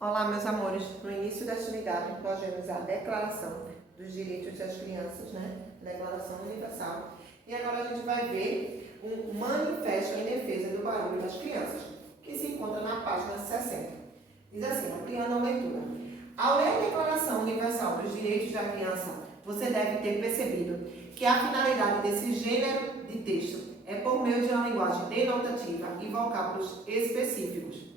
Olá, meus amores. No início desta unidade, nós vemos a Declaração dos Direitos das Crianças, Declaração Universal. E agora a gente vai ver um manifesto em defesa do barulho das crianças, que se encontra na página 60. Diz assim, ampliando a leitura. Ao ler a Declaração Universal dos Direitos da Criança, você deve ter percebido que a finalidade desse gênero de texto é por meio de uma linguagem denotativa e vocábulos específicos,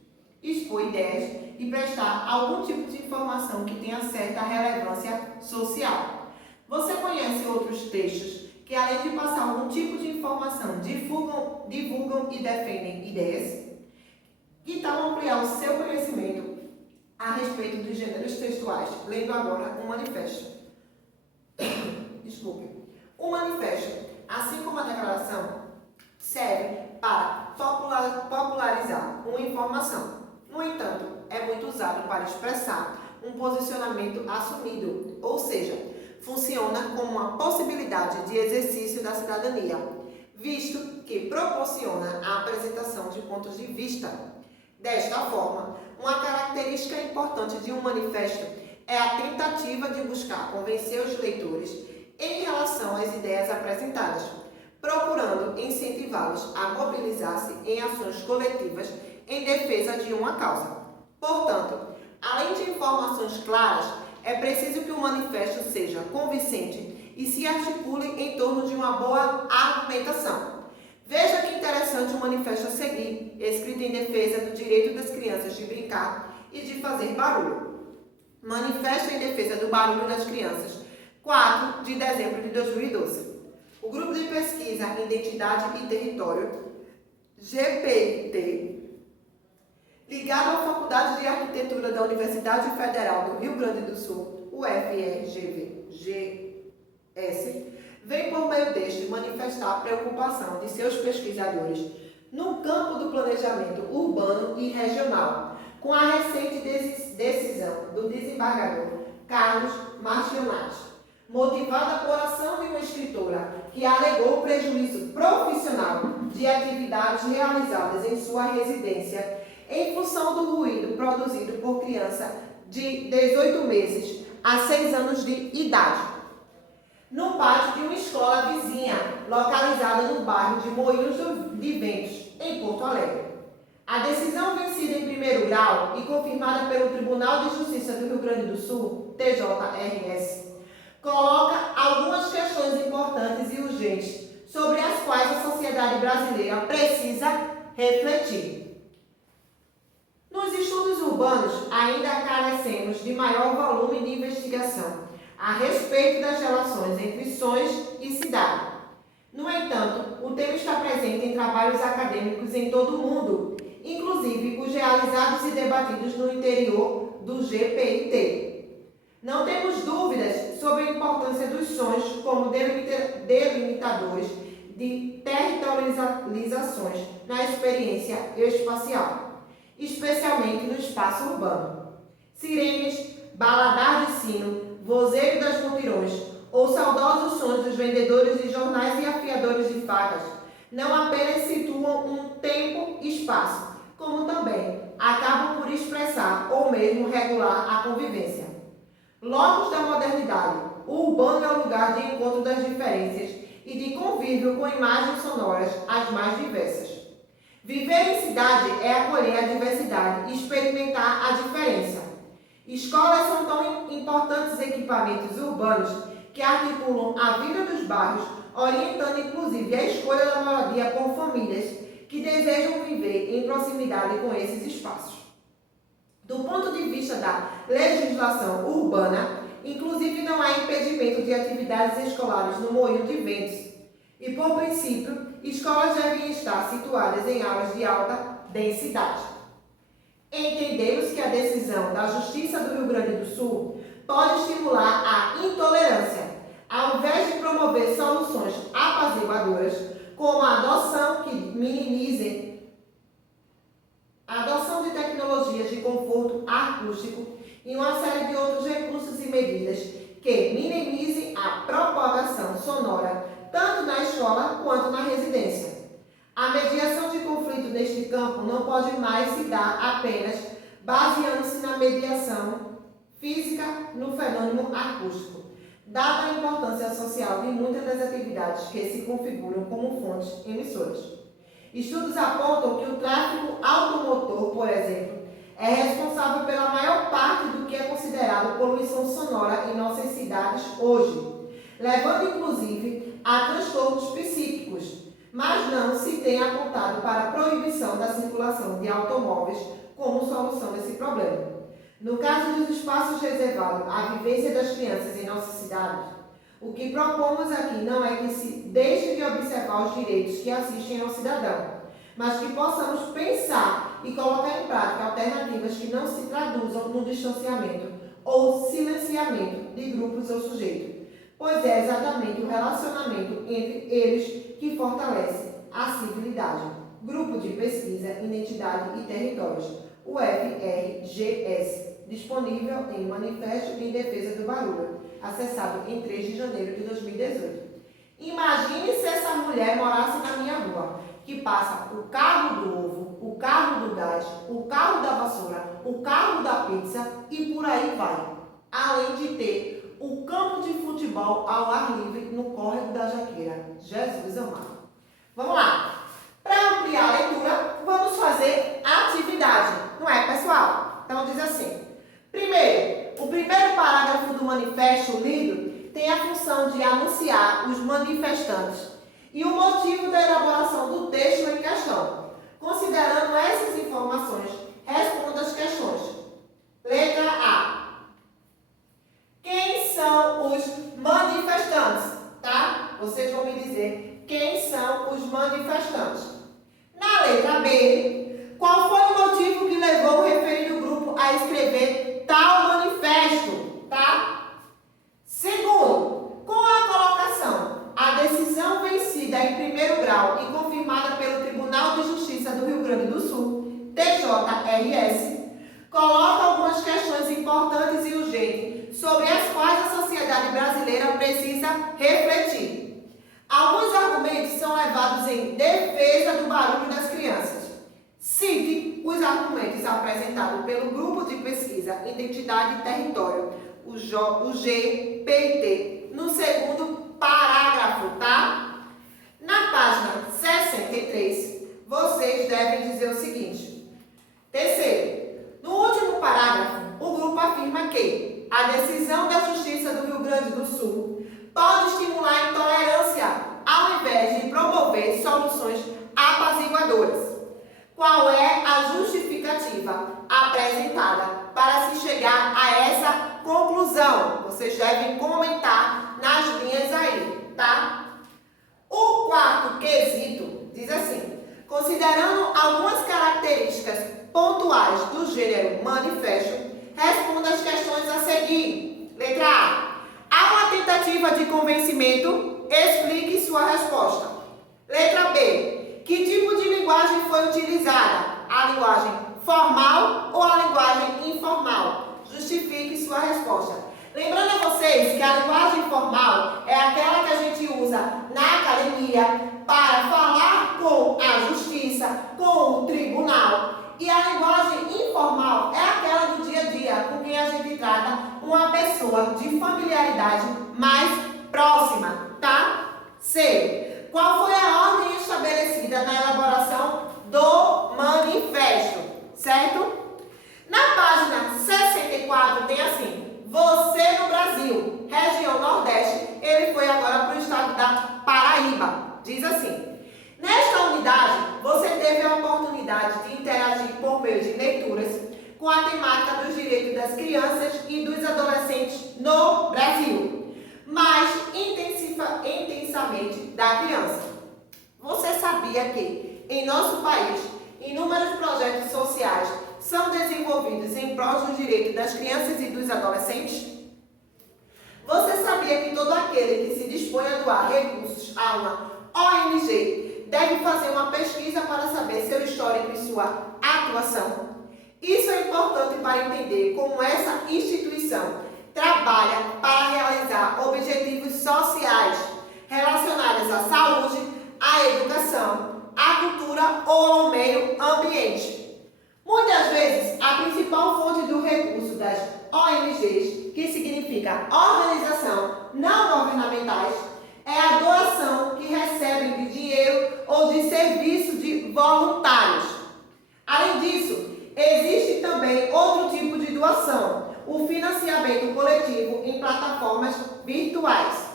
expor ideias e prestar algum tipo de informação que tenha certa relevância social. Você conhece outros textos que, além de passar algum tipo de informação, divulgam e defendem ideias? Que tal ampliar o seu conhecimento a respeito dos gêneros textuais, lendo agora um manifesto? Desculpe. O manifesto, assim como a declaração, serve para popularizar uma informação. No entanto, é muito usado para expressar um posicionamento assumido, ou seja, funciona como uma possibilidade de exercício da cidadania, visto que proporciona a apresentação de pontos de vista. Desta forma, uma característica importante de um manifesto é a tentativa de buscar convencer os leitores em relação às ideias apresentadas, procurando incentivá-los a mobilizar-se em ações coletivas em defesa de uma causa. Portanto, além de informações claras, é preciso que o manifesto seja convincente e se articule em torno de uma boa argumentação. Veja que interessante o manifesto a seguir, escrito em defesa do direito das crianças de brincar e de fazer barulho. Manifesto em defesa do barulho das crianças, 4 de dezembro de 2012. O Grupo de Pesquisa Identidade e Território, GPIT, ligado à Faculdade de Arquitetura da Universidade Federal do Rio Grande do Sul, UFRGS, vem por meio deste manifestar a preocupação de seus pesquisadores no campo do planejamento urbano e regional, com a recente decisão do desembargador Carlos Marcionati, motivada por ação de uma escritora que alegou prejuízo profissional de atividades realizadas em sua residência em função do ruído produzido por criança de 18 meses a 6 anos de idade, no pátio de uma escola vizinha, localizada no bairro de Moinhos de Ventos, em Porto Alegre. A decisão vencida em primeiro grau e confirmada pelo Tribunal de Justiça do Rio Grande do Sul, TJRS, coloca algumas questões importantes e urgentes sobre as quais a sociedade brasileira precisa refletir. Nos estudos urbanos, ainda carecemos de maior volume de investigação a respeito das relações entre sons e cidade. No entanto, o tema está presente em trabalhos acadêmicos em todo o mundo, inclusive os realizados e debatidos no interior do GPIT. Não temos dúvidas sobre a importância dos sons como delimitadores de territorializações na experiência espacial, especialmente no espaço urbano. Sirenes, baladar de sino, vozeiro das mutirões ou saudosos sons dos vendedores de jornais e afiadores de facas não apenas situam um tempo e espaço, como também acabam por expressar ou mesmo regular a convivência. Logos da modernidade, o urbano é o lugar de encontro das diferenças e de convívio com imagens sonoras as mais diversas. Viver em cidade é acolher a diversidade e experimentar a diferença. Escolas são tão importantes equipamentos urbanos que articulam a vida dos bairros, orientando inclusive a escolha da moradia por famílias que desejam viver em proximidade com esses espaços. Do ponto de vista da legislação urbana, inclusive não há impedimento de atividades escolares no Moinho de Ventos. E, por princípio, escolas devem estar situadas em áreas de alta densidade. Entendemos que a decisão da Justiça do Rio Grande do Sul pode estimular a intolerância, ao invés de promover soluções apaziguadoras, como a adoção de tecnologias de conforto acústico e uma série de outros recursos e medidas que minimizem a propagação sonora tanto na escola quanto na residência. A mediação de conflito neste campo não pode mais se dar apenas baseando-se na mediação física no fenômeno acústico, dada a importância social de muitas das atividades que se configuram como fontes emissoras. Estudos apontam que o tráfego automotor, por exemplo, é responsável pela maior parte do que é considerado poluição sonora em nossas cidades hoje, levando inclusive a transtornos psíquicos, mas não se tem apontado para a proibição da circulação de automóveis como solução desse problema. No caso dos espaços reservados à vivência das crianças em nossas cidades, o que propomos aqui não é que se deixe de observar os direitos que assistem ao cidadão, mas que possamos pensar e colocar em prática alternativas que não se traduzam no distanciamento ou silenciamento de grupos ou sujeitos, pois é exatamente o relacionamento entre eles que fortalece a civilidade. Grupo de Pesquisa, Identidade e Territórios, o FRGS, disponível em Manifesto em Defesa do Barulho, acessado em 3 de janeiro de 2018. Imagine se essa mulher morasse na minha rua, que passa o carro do ovo, o carro do gás, o carro da vassoura, o carro da pizza e por aí vai. Além de ter o campo de futebol ao ar livre no córrego da Jaqueira. Jesus amado. Vamos lá. Para ampliar a leitura, vamos fazer atividade. Não é, pessoal? Então diz assim. Primeiro, o primeiro parágrafo do manifesto lido tem a função de anunciar os manifestantes e o motivo da elaboração do texto em questão. Considerando essas informações, responda as questões. Letra A. Quem são os manifestantes? Tá? Vocês vão me dizer quem são os manifestantes. Na letra B, qual foi o motivo que levou o referido grupo a escrever tal manifesto? Tá? Segundo, com a colocação, a decisão vencida em primeiro grau e confirmada pelo Tribunal de Justiça do Rio Grande do Sul, TJRS, coloca algumas questões importantes e urgentes sobre as quais a sociedade brasileira precisa refletir. Alguns argumentos são levados em defesa do barulho das crianças. Cite os argumentos apresentados pelo Grupo de Pesquisa Identidade e Território, o GPIT, no segundo parágrafo, tá? Na página 63, vocês devem dizer o seguinte. Terceiro, no último parágrafo, o grupo afirma que a decisão da Justiça do Rio Grande do Sul pode estimular a intolerância ao invés de promover soluções apaziguadoras. Qual é a justificativa apresentada para se chegar a essa conclusão? Vocês devem comentar nas linhas aí, tá? O quarto quesito diz assim: considerando algumas características pontuais do gênero manifesto, responda as questões a seguir. Letra A. Há uma tentativa de convencimento? Explique sua resposta. Letra B. Que tipo de linguagem foi utilizada? A linguagem formal ou a linguagem informal? Justifique sua resposta. Lembrando a vocês que a linguagem formal é aquela que a gente usa na academia para falar com a justiça, com o tribunal. E a linguagem informal é aquela do dia a dia, com quem a gente trata uma pessoa de familiaridade mais próxima, tá? C. Qual foi a ordem estabelecida na elaboração do manifesto, certo? Na página 64 tem assim: você no Brasil, região Nordeste, ele foi agora para o estado da Paraíba. Diz assim: nesta unidade, você teve a oportunidade de interagir por meio de leituras com a temática dos direitos das crianças e dos adolescentes no Brasil, mais intensamente da criança. Você sabia que, em nosso país, inúmeros projetos sociais são desenvolvidos em prol dos direitos das crianças e dos adolescentes? Você sabia que todo aquele que se dispõe a doar recursos a uma ONG deve fazer uma pesquisa para saber seu histórico e sua atuação? Isso é importante para entender como essa instituição trabalha para realizar objetivos sociais relacionados à saúde, à educação, à cultura ou ao meio ambiente. Muitas vezes, a principal fonte do recurso significa organização não governamentais, é a doação que recebem de dinheiro ou de serviço de voluntários. Além disso, existe também outro tipo de doação, o financiamento coletivo em plataformas virtuais.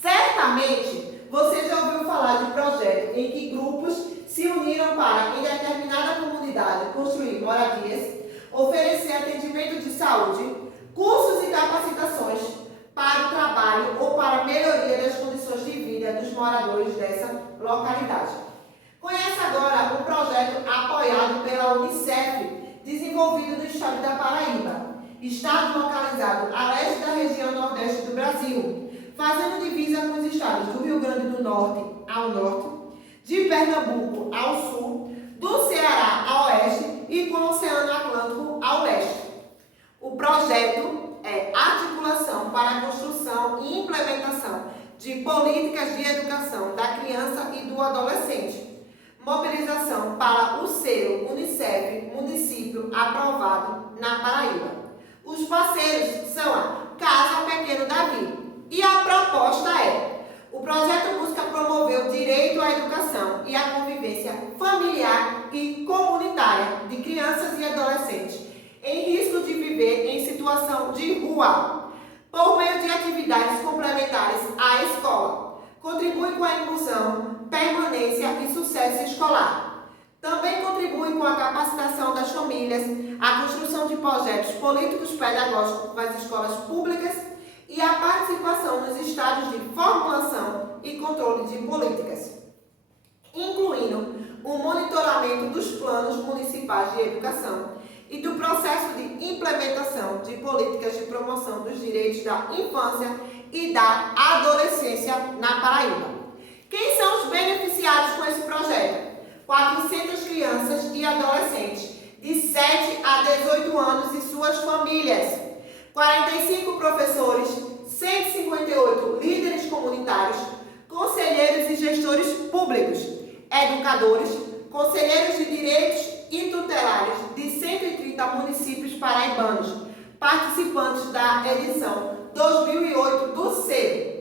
Certamente, você já ouviu falar de projetos em que grupos se uniram para, em determinada comunidade, construir moradias, oferecer atendimento de saúde, cursos e capacitações para o trabalho ou para a melhoria das condições de vida dos moradores dessa localidade. Conheça agora um projeto apoiado pela Unicef, desenvolvido no estado da Paraíba, estado localizado a leste da região nordeste do Brasil, fazendo divisa com os estados do Rio Grande do Norte ao norte, de Pernambuco ao sul, do Ceará ao oeste e com o Oceano Atlântico ao leste. O projeto é Articulação para a Construção e Implementação de Políticas de Educação da Criança e do Adolescente. Mobilização para o selo Unicef, município aprovado na Paraíba. Os parceiros são a Casa Pequeno Davi. E a proposta é: o projeto busca promover o direito à educação e à convivência familiar e comunitária de crianças e adolescentes em risco de viver em situação de rua, por meio de atividades complementares à escola. Contribui com a inclusão, permanência e sucesso escolar. Também contribui com a capacitação das famílias, a construção de projetos políticos pedagógicos nas escolas públicas e a participação nos estágios de formulação e controle de políticas, incluindo o monitoramento dos planos municipais de educação e do processo de implementação de políticas de promoção dos direitos da infância e da adolescência na Paraíba. Quem são os beneficiados com esse projeto? 400 crianças e adolescentes de 7 a 18 anos e suas famílias, 45 professores, 158 líderes comunitários, conselheiros e gestores públicos, educadores, conselheiros de direitos e tutelares de 130 municípios paraibanos, participantes da edição 2008 do selo.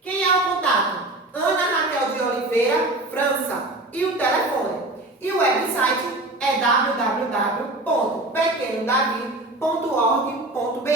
Quem é o contato? Ana Raquel de Oliveira, França, e o telefone. E o website é www.pequenodavi.org.br.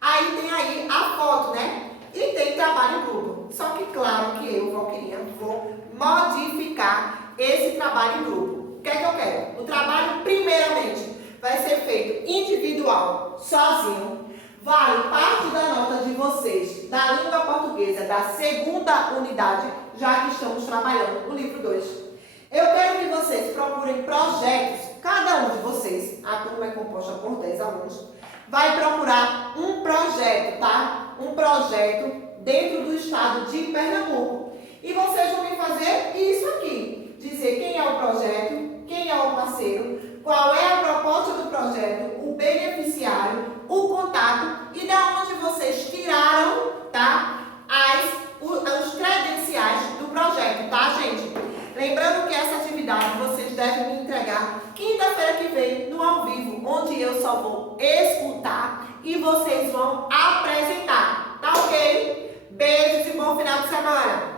Aí tem aí a foto, né? E tem trabalho em grupo. Só que claro que eu, Valquirinha, vou modificar esse trabalho em grupo. O que é que eu quero? O trabalho, primeiramente, vai ser feito individual, sozinho. Vale parte da nota de vocês da língua portuguesa da segunda unidade, já que estamos trabalhando o livro 2. Eu quero que vocês procurem projetos, cada um de vocês, a turma é composta por 10 alunos, vai procurar um projeto, tá? Um projeto dentro do estado de Pernambuco. E vocês vão me fazer isso aqui, dizer quem é o projeto, quem é o parceiro, qual é a proposta do projeto, o beneficiário, o contato e da onde vocês tiraram, tá? Os credenciais do projeto, tá, gente? Lembrando que essa atividade vocês devem me entregar quinta-feira que vem no ao vivo, onde eu só vou escutar e vocês vão apresentar, tá ok? Beijos e bom final de semana!